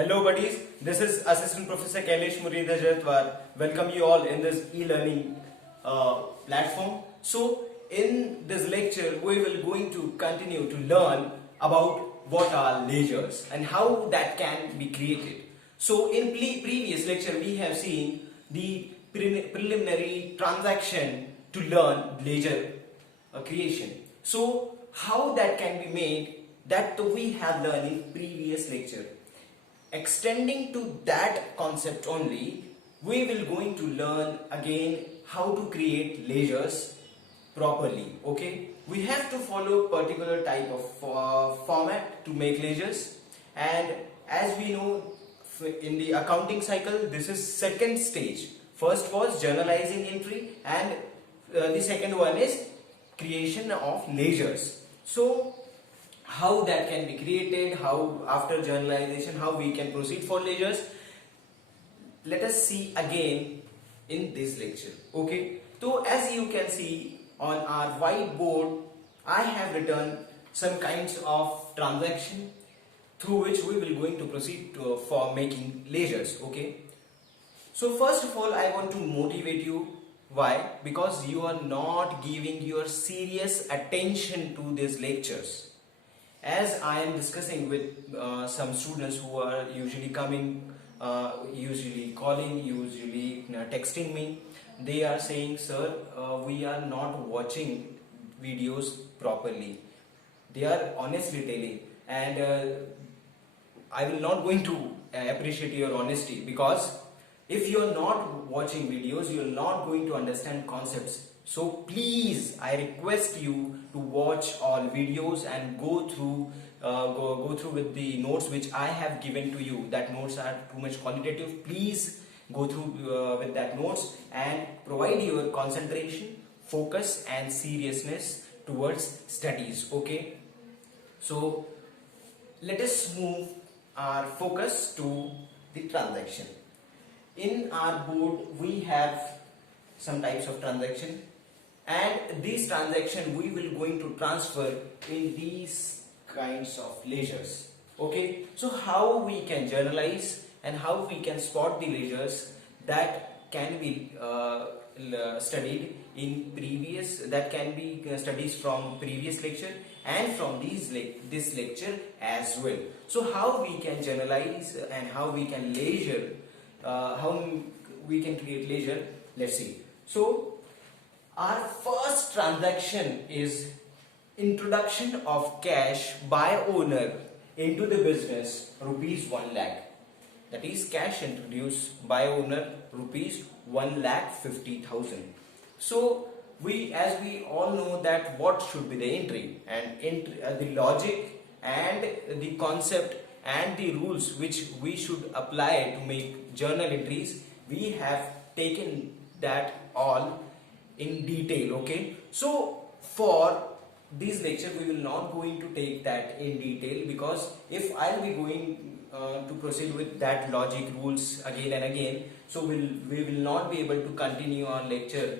Hello buddies, this is Assistant Professor Kailesh Murida Jayatwar. Welcome you all in this e-learning platform. So in this lecture we will going to continue to learn about what are ledgers and how that can be created. So in previous lecture we have seen the preliminary transaction to learn ledger creation. So how that can be made, that we have learned in previous lecture. Extending to that concept only, we will going to learn again how to create ledgers properly. Okay, we have to follow particular type of format to make ledgers, and as we know in the accounting cycle, this is second stage. First was journalizing entry, and the second one is creation of ledgers. So how that can be created, how after journalization, how we can proceed for ledgers, let us see again in this lecture. Okay, so as you can see on our whiteboard, I have written some kinds of transaction through which we will going to proceed for making ledgers. Okay, so first of all I want to motivate you. Why? Because you are not giving your serious attention to these lectures. As I am discussing with some students who are usually coming, usually calling, usually texting me, they are saying, sir, we are not watching videos properly. They are honestly telling, and I will not going to appreciate your honesty, because if you are not watching videos, you are not going to understand concepts. So please, I request you to watch all videos and go through with the notes which I have given to you. That notes are too much qualitative. Please go through with that notes and provide your concentration, focus and seriousness towards studies. Okay, so let us move our focus to the transaction. In our board we have some types of transaction, and these transaction we will going to transfer in these kinds of ledgers. Okay, so how we can journalize and how we can spot the ledgers, that can be studied in previous, that can be studies from previous lecture and from this lecture as well. So how we can journalize and how we can ledger, how we can create ledger, let's see. So our first transaction is introduction of cash by owner into the business, rupees 1 lakh. That is cash introduced by owner, rupees 1,50,000. So as we all know that what should be the entry, and the logic and the concept and the rules which we should apply to make journal entries, we have taken that all in detail. Okay, so for this lecture we will not going to take that in detail, because if I'll be going to proceed with that logic rules again and again, so we will not be able to continue our lecture.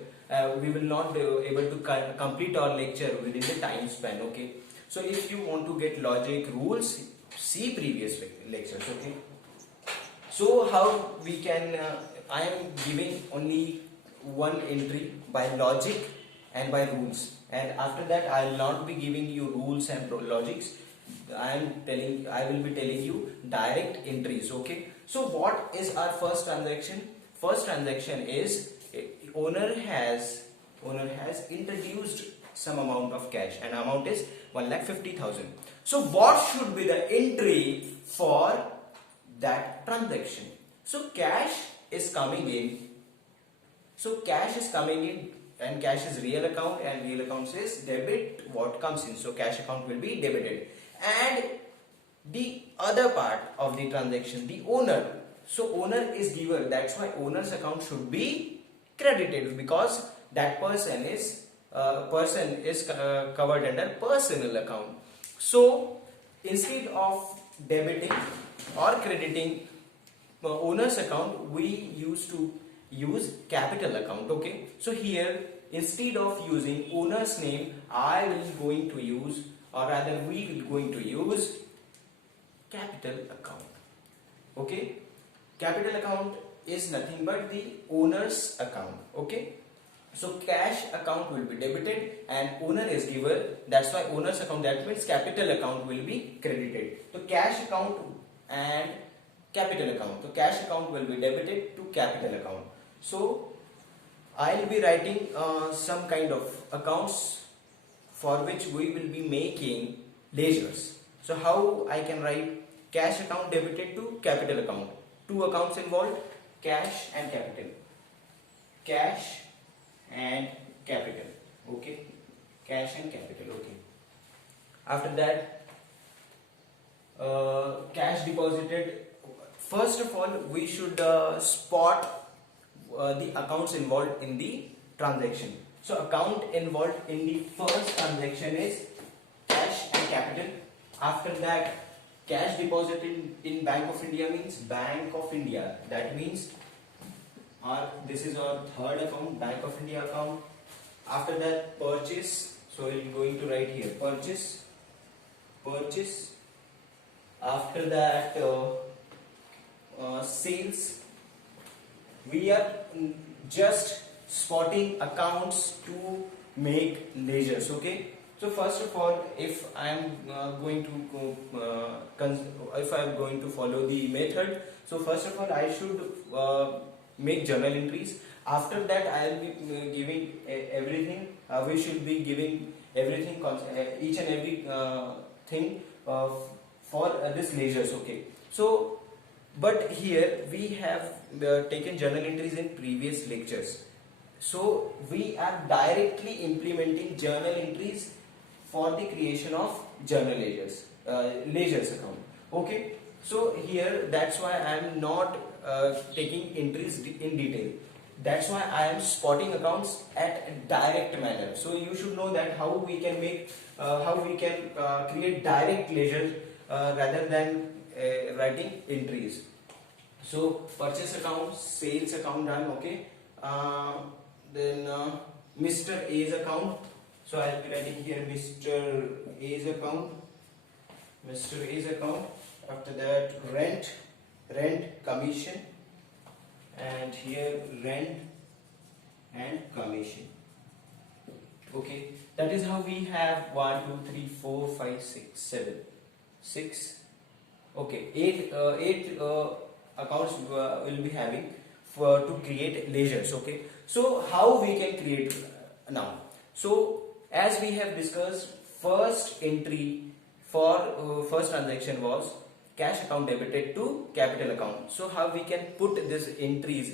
We will not be able to complete our lecture within the time span. Okay, so if you want to get logic rules, see previous lectures. Okay, so how we can I am giving only one entry by logic and by rules, and after that I will not be giving you rules and logics. I will be telling you direct entries. Okay, so what is our first transaction? First transaction is owner has introduced some amount of cash, and amount is 1,50,000. So what should be the entry for that transaction? So cash is coming in. So cash is coming in, and cash is real account, and real account says debit what comes in. So cash account will be debited. And the other part of the transaction, the owner. So owner is giver. That's why owner's account should be credited, because that person is covered under personal account. So instead of debiting or crediting owner's account, we used to use capital account. Okay, so here instead of using owner's name, I will going to use, or rather we will going to use capital account. Okay, capital account is nothing but the owner's account. Okay, so cash account will be debited and owner is giver. That's why owner's account, that means capital account will be credited. So cash account and capital account. So cash account will be debited to capital account. So I'll be writing some kind of accounts for which we will be making ledgers. So how I can write cash account debited to capital account? Two accounts involved, cash and capital. Cash and capital. Okay, cash and capital. Okay, after that cash deposited. First of all, we should spot the accounts involved in the transaction. So account involved in the first transaction is cash and capital. After that, cash deposited in Bank of India means Bank of India. That means this is our third account, Bank of India account. After that, purchase. So I'm going to write here purchase. After that, sales. We are just spotting accounts to make ledgers. Okay, so first of all, if I am going to follow the method, so first of all I should make journal entries. After that I will be giving everything. We should be giving everything, each and every thing for this ledgers. Okay, so but here we have taken journal entries in previous lectures. So we are directly implementing journal entries for the creation of journal ledgers account. Okay, so here that's why I am not taking entries in detail. That's why I am spotting accounts at a direct manner. So you should know that how we can create direct ledgers rather than writing entries. So purchase account, sales account done. Okay, then Mr. A's account. So I'll be writing here Mr. A's account. After that, rent commission, and here rent and commission. Okay, that is how we have 1 2 3 4 5 6 7 6. Okay, eight accounts will be having to create ledgers. Okay, so how we can create now? So as we have discussed, first entry for first transaction was cash account debited to capital account. So how we can put these entries,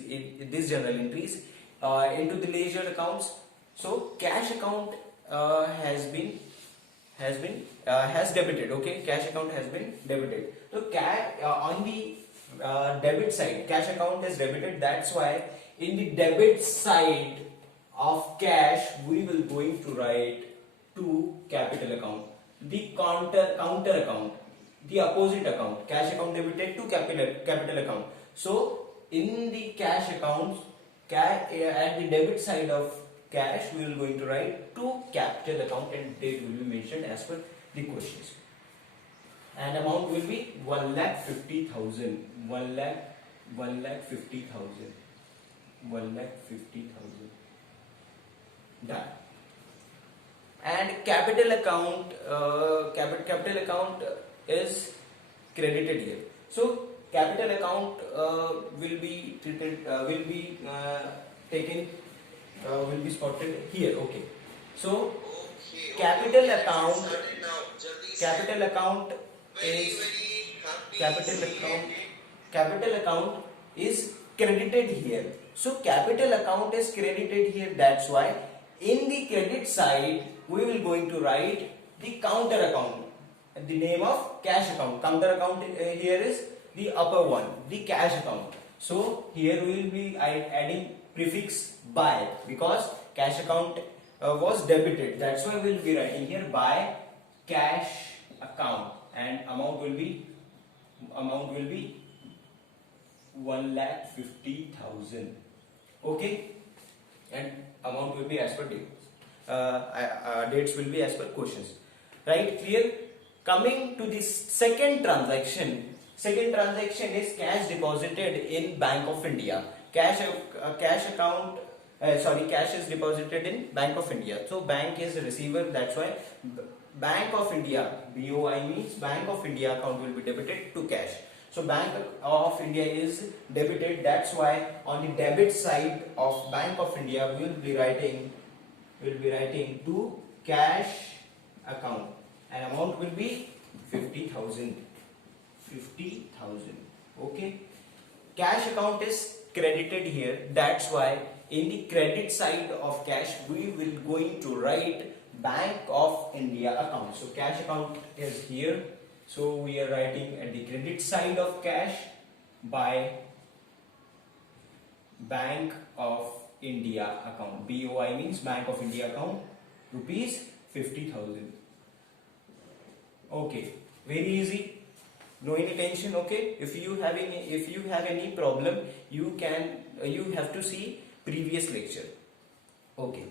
these journal entries into the ledger accounts? So cash account has debited. Okay, cash account has been debited. So on the debit side, cash account is debited. That's why in the debit side of cash we will going to write to capital account, the counter account, the opposite account. Cash account debited to capital account. So in the cash accounts, at the debit side of cash we will going to write to capital account, and date will be mentioned as per the questions. And amount will be 1,50,000. 1,50,000. Done. And capital account, capital account is credited here. So capital account will be treated, taken, will be spotted here. Okay. So capital account is capital account is credited here. So capital account is credited here. That's why in the credit side we will going to write the counter account, the name of cash account. Counter account here is the upper one, the cash account. So here we will be adding prefix by, because cash account was debited. That's why we will be writing here by cash account, and amount will be 1,50,000. Okay, and amount will be as per dates. Dates will be as per questions. Right? Clear? Coming to the second transaction, Second transaction is cash deposited in Bank of India. Cash account, cash is deposited in Bank of India. So bank is a receiver, that's why Bank of India, BOI means Bank of India account will be debited to cash. So Bank of India is debited, that's why on the debit side of Bank of India we will be writing to cash account, and amount will be 50,000. Okay. Cash account is credited here, that's why in the credit side of cash we will going to write Bank of India account. So cash account is here, so we are writing at the credit side of cash by Bank of India account. BOI means Bank of India account, rupees 50,000. Okay, very easy. No any tension. Okay, if you have any problem, you have to see previous lecture. Okay,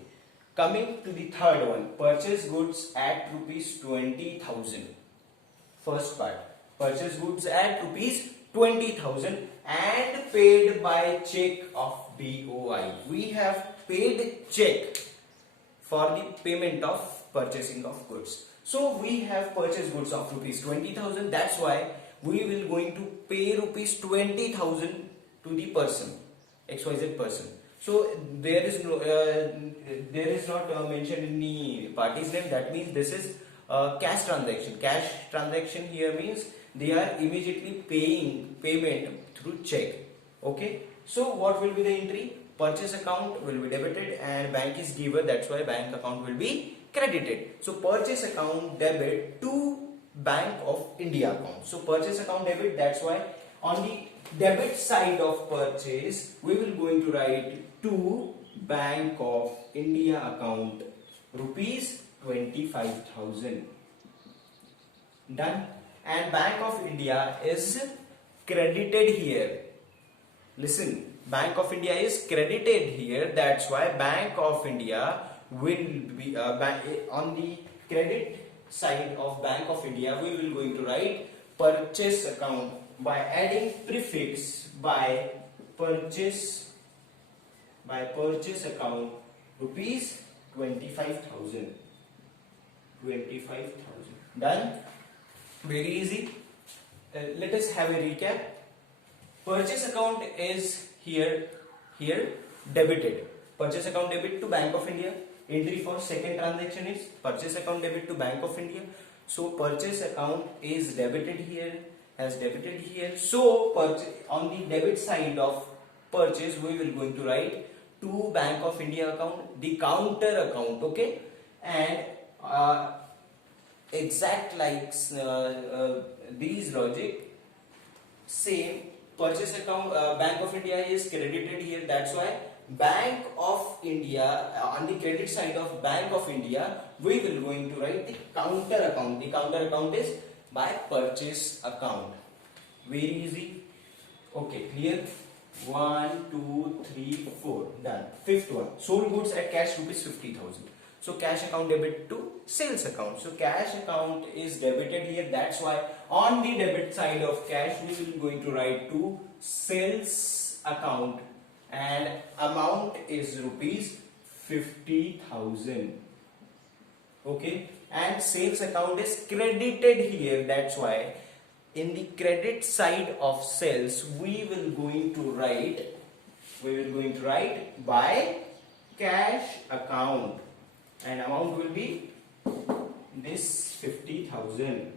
coming to the third one, purchase goods at rupees 20,000. First part, purchase goods at rupees 20,000 and paid by check of BOI. We have paid check for the payment of purchasing of goods. So we have purchased goods of rupees 20,000. That's why we will going to pay rupees 20,000 to the person, XYZ person. So there is not mentioned in the party's name. That means this is cash transaction. Cash transaction here means they are immediately paying payment through check. Okay. So what will be the entry? Purchase account will be debited and bank is giver. That's why bank account will be credited. So purchase account debit to Bank of India account. So purchase account debit, that's why on the debit side of purchase we will going to write to Bank of India account rupees 25,000. Done. And Bank of India is credited here. Listen, Bank of India is credited here, that's why Bank of India will be on the credit side of Bank of India we will going to write purchase account by adding prefix by purchase account rupees 25,000. Done. Very easy. Let us have a recap. Purchase account is here debited. Purchase account debit to Bank of India. Entry for second transaction is purchase account debit to Bank of India. So purchase account is debited here, So on the debit side of purchase we will going to write to Bank of India account, the counter account. Okay, and exact like these logic, same purchase account Bank of India is credited here, that's why Bank of India on the credit side of Bank of India we will going to write the counter account. The counter account is by purchase account. Very easy. Okay, clear? 1, 2, 3, 4. Done. Fifth one, sold goods at cash rupees 50,000. So cash account debit to sales account. So cash account is debited here. That's why on the debit side of cash we will going to write to sales account and amount is rupees 50,000. Okay, and sales account is credited here. That's why in the credit side of sales we will going to write by cash account and amount will be this 50,000.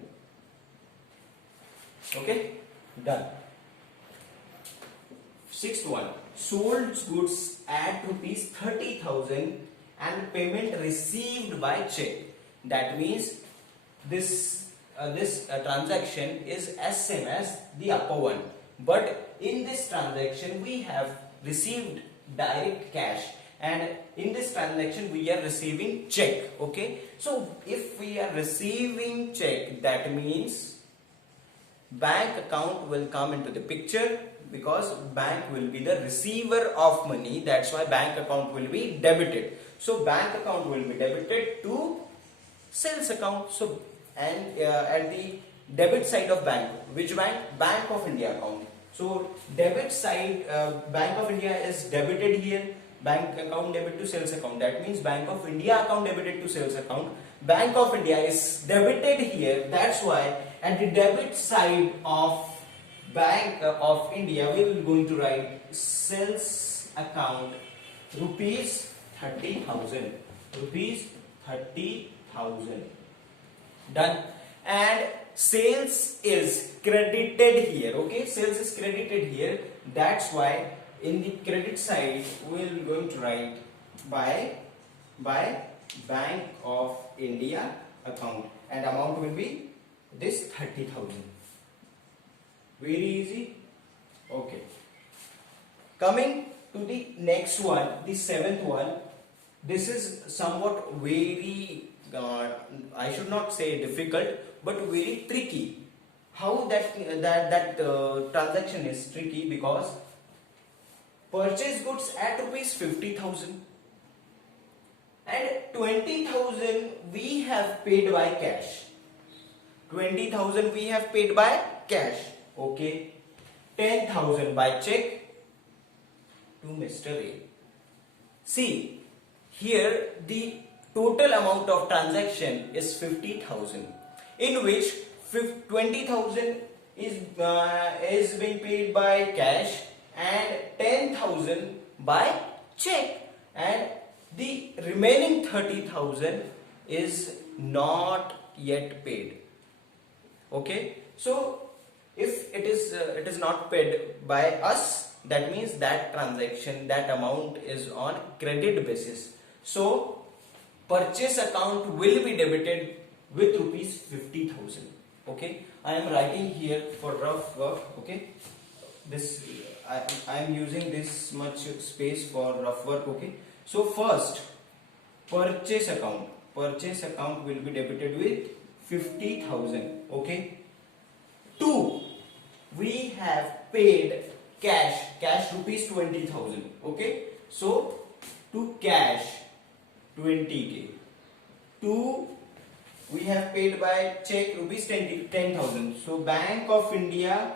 Okay, done. Sixth one, sold goods at rupees 30,000 and payment received by check. That means this transaction is as same as the upper one, but in this transaction we have received direct cash and in this transaction we are receiving check. Okay, so if we are receiving check, that means bank account will come into the picture because bank will be the receiver of money. That's why bank account will be debited. So bank account will be debited to sales account. So and at the debit side of bank. Which bank? Bank of India account. So debit side, Bank of India is debited here. Bank account debit to sales account. That means Bank of India account debited to sales account. Bank of India is debited here. That's why at the debit side of Bank of India, we will going to write sales account rupees 30,000. Rupees 30,000. Done. And sales is credited here. Okay, sales is credited here. That's why in the credit side we will going to write by Bank of India account, and amount will be this 30,000. Very easy. Okay. Coming to the next one, the seventh one. This is somewhat very, I should not say difficult, but very tricky. How that transaction is tricky? Because purchase goods at rupees 50,000 and 20,000 we have paid by cash. 20,000 we have paid by cash. Okay. 10,000 by check to Mr. A. See, here the total amount of transaction is 50,000, in which 20,000 is being paid by cash and 10,000 by check, and the remaining 30,000 is not yet paid. Okay, so if it is not paid by us, that means that transaction, that amount is on credit basis. So purchase account will be debited with rupees 50,000. Okay, I am writing here for rough work. Okay, this I am using this much space for rough work. Okay, so first purchase account will be debited with 50,000. Okay, 2, we have paid cash rupees 20,000. Okay, so to cash 20k. 2, we have paid by check rupees 10,000. So Bank of India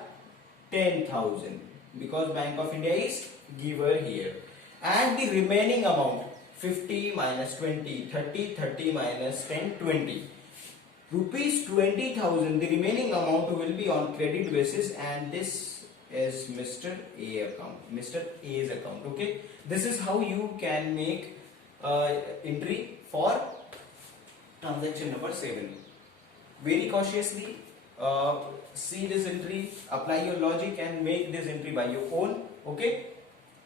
10,000, because Bank of India is giver here. And the remaining amount 50 minus 20, 30, 30 minus 10, 20. Rupees 20,000, the remaining amount will be on credit basis, and this is Mr. A account, Mr. A's account. Okay, this is how you can make entry for transaction number 7. Very cautiously see this entry, apply your logic and make this entry by your own. Okay,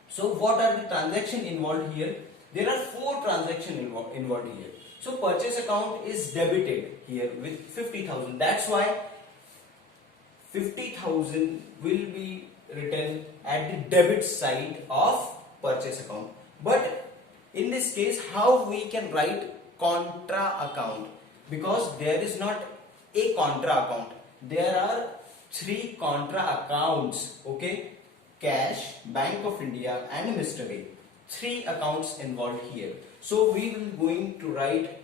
so what are the transaction involved here? There are 4 transactions involved here. So purchase account is debited here with 50,000. That's why 50,000 will be written at the debit side of purchase account. But in this case, how we can write contra account? Because there is not a contra account. There are 3 contra accounts. Okay, cash, Bank of India and Mr. A. 3 accounts involved here. So we will going to write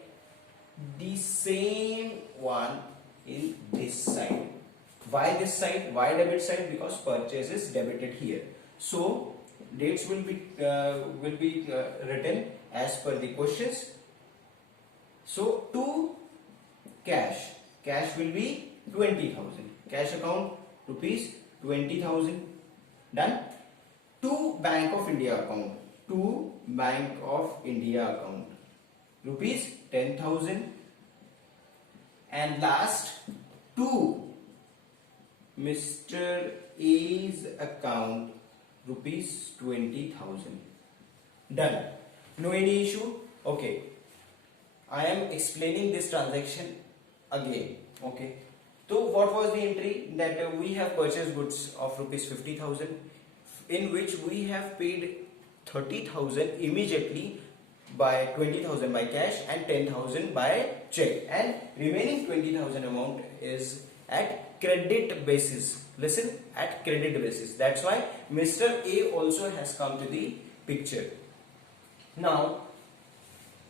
the same one in this side. Why this side? Why debit side? Because purchase is debited here. So dates will be written as per the questions. So to cash will be 20,000. Cash account rupees 20,000. Done. To Bank of India account. To Bank of India account rupees 10,000, and last to Mr. A's account rupees 20,000. Done. No any issue? Okay, I am explaining this transaction again. Okay, so what was the entry? That we have purchased goods of rupees 50,000, in which we have paid 30,000 immediately, by 20,000 by cash and 10,000 by check, and remaining 20,000 amount is at credit basis. Listen, at credit basis. That's why Mr. A also has come to the picture. Now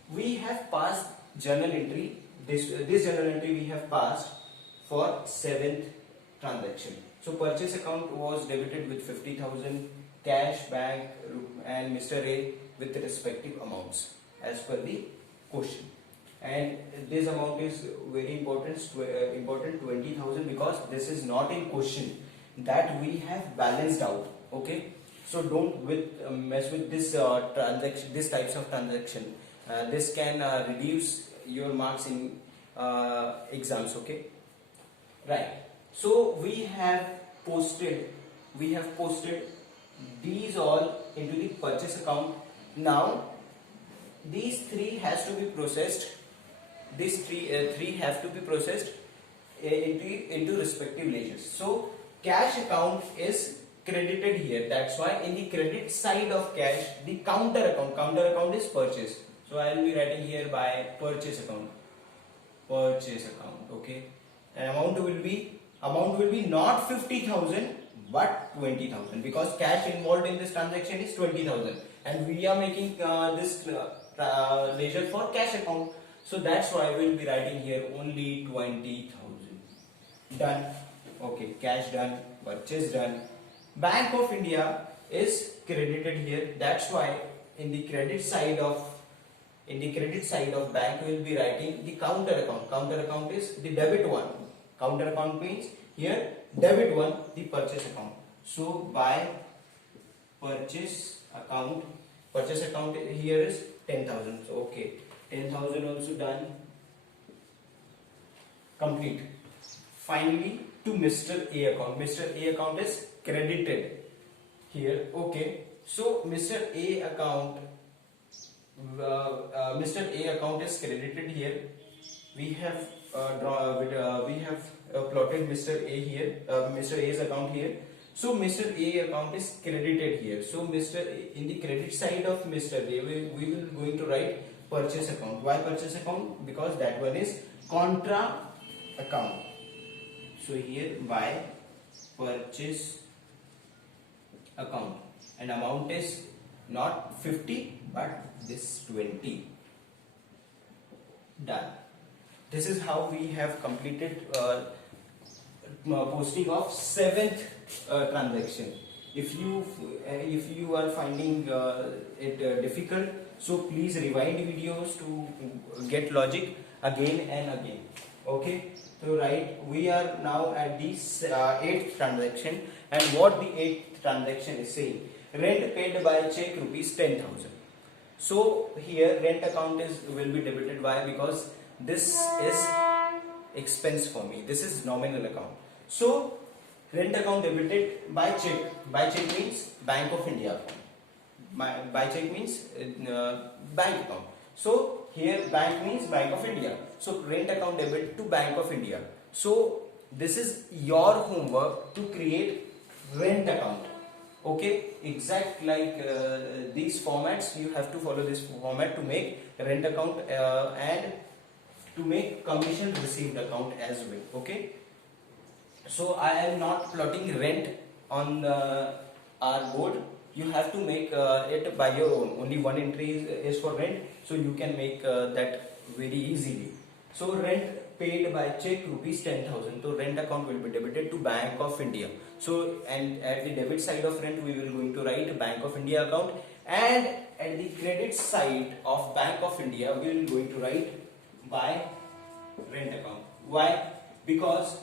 we have passed journal entry. This journal entry we have passed. for 7th transaction. So purchase account was debited with 50,000, cash, bank and Mr. A with the respective amounts as per the question. And this amount is very important, 20,000, because this is not in question, that we have balanced out. Okay, so don't mess with this transaction, this types of transaction. This can reduce your marks in exams. Okay, right. So we have posted these all into the purchase account. Now these three has to be processed. These three have to be processed into respective ledgers. So cash account is credited here. That's why in the credit side of cash, the counter account is purchase. So I will be writing here by purchase account. Okay, and amount will be not 50,000 but 20,000, because cash involved in this transaction is 20,000, and we are making this ledger for cash account. So that's why we will be writing here only 20,000. Done. Okay, cash done, purchase done. Bank of India is credited here. That's why in the credit side of bank we will be writing the counter account. Counter account is the debit one. Counter account means here debit one, the purchase account. So by purchase account here is 10,000. So okay, 10,000 also done. Complete. Finally, to Mr. A account. Mr. A account is credited here. Okay. So Mr. A account is credited here. We have plotted Mr. A here, Mr. A's account here. So Mr. A account is credited here. So in the credit side of Mr. A, we will going to write purchase account. Why purchase account? Because that one is contra account. So here by purchase account, and amount is not 50 but this 20. Done. This is how we have completed posting of 7th transaction. If you are finding it difficult, so please rewind videos to get logic again and again. Okay, so right, we are now at the 8th transaction, and what the 8th transaction is saying: rent paid by check rupees 10,000. So here rent account will be debited. Why? Because this is expense for me. This is nominal account. So rent account debited by check. By check means Bank of India. By check means bank account. So here bank means Bank of India. So rent account debit to Bank of India. So this is your homework to create rent account. Okay, exact like these formats, you have to follow this format to make rent account and to make commission received account as well. Okay, so I am not plotting rent on our board. You have to make it by your own. Only one entry is for rent, so you can make that very easily. So rent paid by check rupees 10,000. So rent account will be debited to Bank of India. So and at the debit side of rent we will going to write Bank of India account, and at the credit side of Bank of India we will going to write by rent account. Why? Because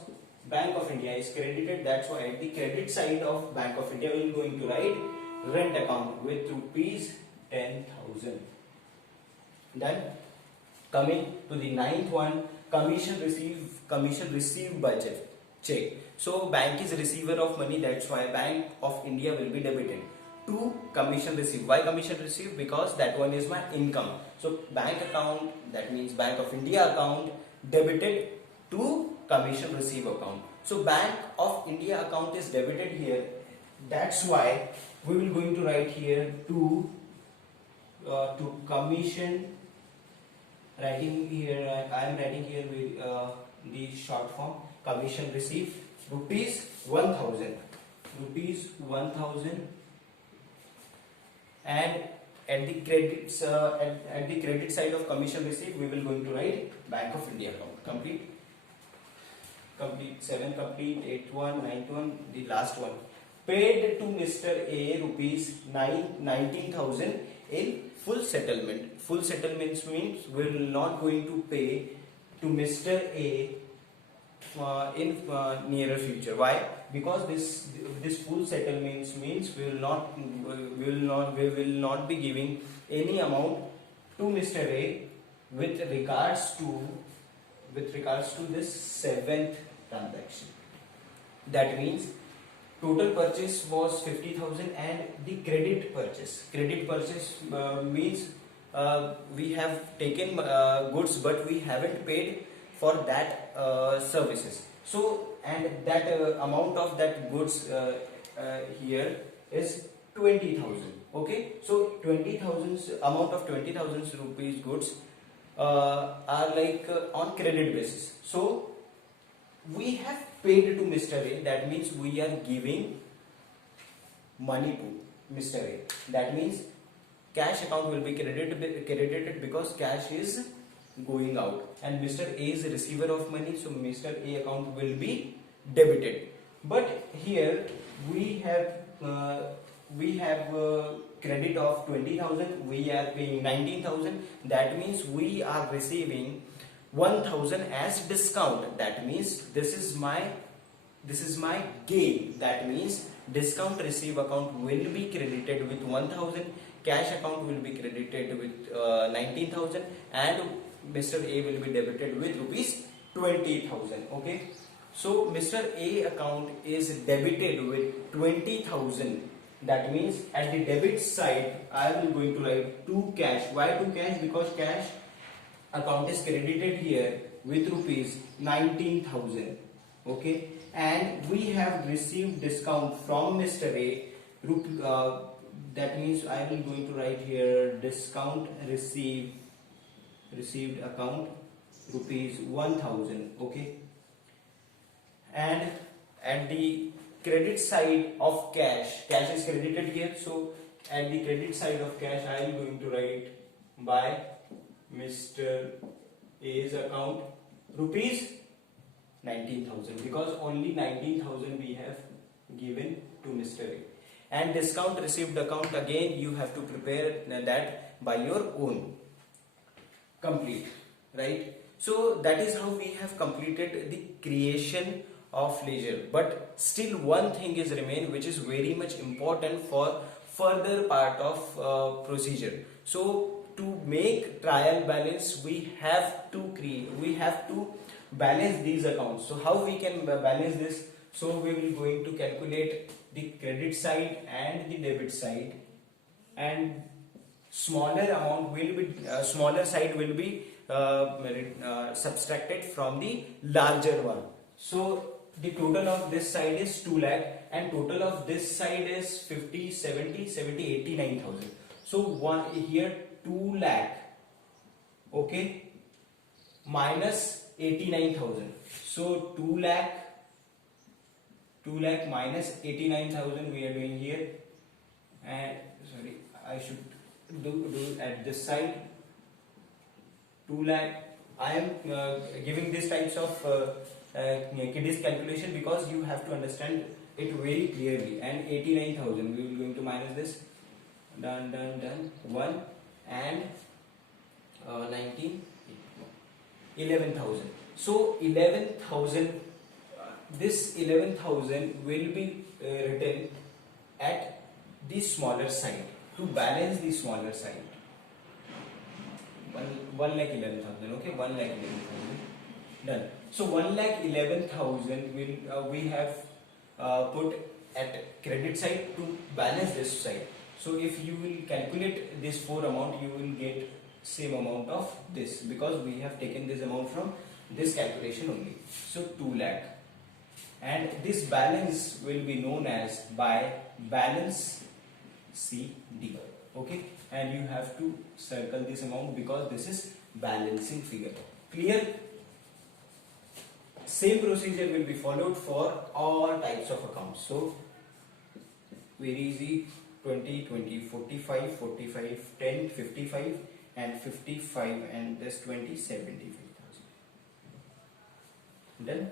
Bank of India is credited. That's why at the credit side of Bank of India we will going to write rent account with rupees 10,000. Then coming to the 9th one, commission received by check. So bank is receiver of money. That's why Bank of India will be debited to commission received. Why commission received? Because that one is my income. So bank account, that means Bank of India account, debited to commission received account. So Bank of India account is debited here. That's why we will going to write here to commission. Writing here, I am writing here with the short form, commission received rupees 1,000. And at the credits at the credit side of commission received we will going to write Bank of India account. complete, 7 complete, 8 1, 9 1, the last one. Paid to Mr. A rupees 19,000 in full settlement. Full settlement means we will not going to pay to Mr. A in nearer future. Why? Because this full settlement means we will not be giving any amount to Mr. A with regards to this seventh transaction. That means total purchase was 50,000 and the credit purchase. Credit purchase means we have taken goods but we haven't paid for that services. So and that amount of that goods here is 20,000. Okay, so 20,000 amount of 20,000 rupees goods are like on credit basis. So we have paid to Mr. A. That means we are giving money to Mr. A. That means cash account will be credited because cash is going out, and Mr. A is a receiver of money, so Mr. A account will be debited. But here we have credit of 20,000, we are paying 19,000. That means we are receiving 1,000 as discount. That means this is my gain. That means discount receive account will be credited with 1,000, cash account will be credited with 19,000, and Mr. A will be debited with rupees 20,000. Okay, so Mr. A account is debited with 20,000. That means at the debit side I will going to write to cash. Why to cash? Because cash account is credited here with rupees 19,000. Okay, and we have received discount from Mr. A. That means I will going to write here discount received account rupees 1,000. Okay, and at the credit side of cash is credited here, so at the credit side of cash I am going to write by Mr. A's account rupees 19,000, because only 19,000 we have given to Mr. A. And discount received account, again you have to prepare that by your own. Complete, right? So that is how we have completed the creation of ledger. But still one thing is remain, which is very much important for further part of procedure. So to make trial balance, we have to balance these accounts. So how we can balance this? So we will going to calculate the credit side and the debit side, and smaller amount will be smaller side will be subtracted from the larger one. So the total of this side is 2 lakh and total of this side is 50, 70, 89,000. So one here 2 lakh, okay, minus 89,000. So 2 lakh minus 89,000 we are doing here, and sorry, I should do at this side. 2 lakh. I am giving these types of kiddies calculation because you have to understand it very clearly. And 89,000 we will going to minus this. Done. 1 and 19, 11,000. So 11,000. This 11,000 will be written at the smaller side to balance the smaller side. 1,11,000. Okay, 1,11,000. Done. So 1,11,000 will we have put at credit side to balance this side. So if you will calculate this 4 amount, you will get same amount of this, because we have taken this amount from this calculation only. So 2 lakh, and this balance will be known as by balance CD. Okay, and you have to circle this amount because this is balancing figure. Clear? Same procedure will be followed for all types of accounts. So very easy. 20, 20, 45, 45, 10, 55 and 55, and this 20, 75,000. Done.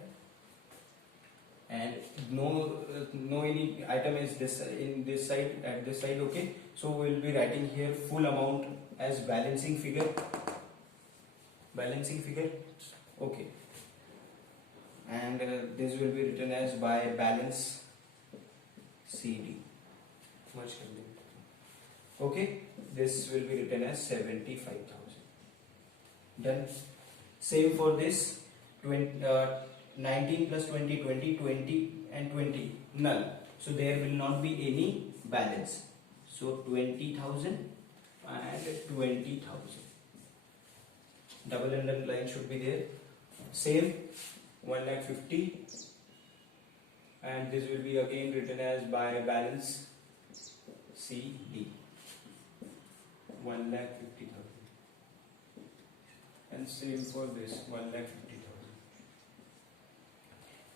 and no any item is this in this side at this side. Okay, so we will be writing here full amount as balancing figure. Okay, and this will be written as by balance CD. Much can be. Okay, this will be written as 75,000. Done. Same for this 19 plus 20, 20, 20 and 20, null. So there will not be any balance. So 20,000 and 20,000. Double underline should be there. Same 1,50,000, and this will be again written as by balance CD. 1,50,000. And same for this 1,50,000.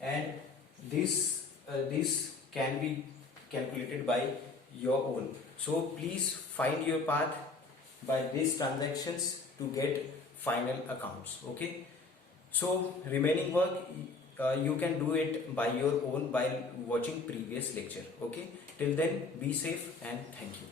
And this can be calculated by your own. So please find your path by these transactions to get final accounts. Okay, so remaining work you can do it by your own while watching previous lecture. Okay, till then be safe and thank you.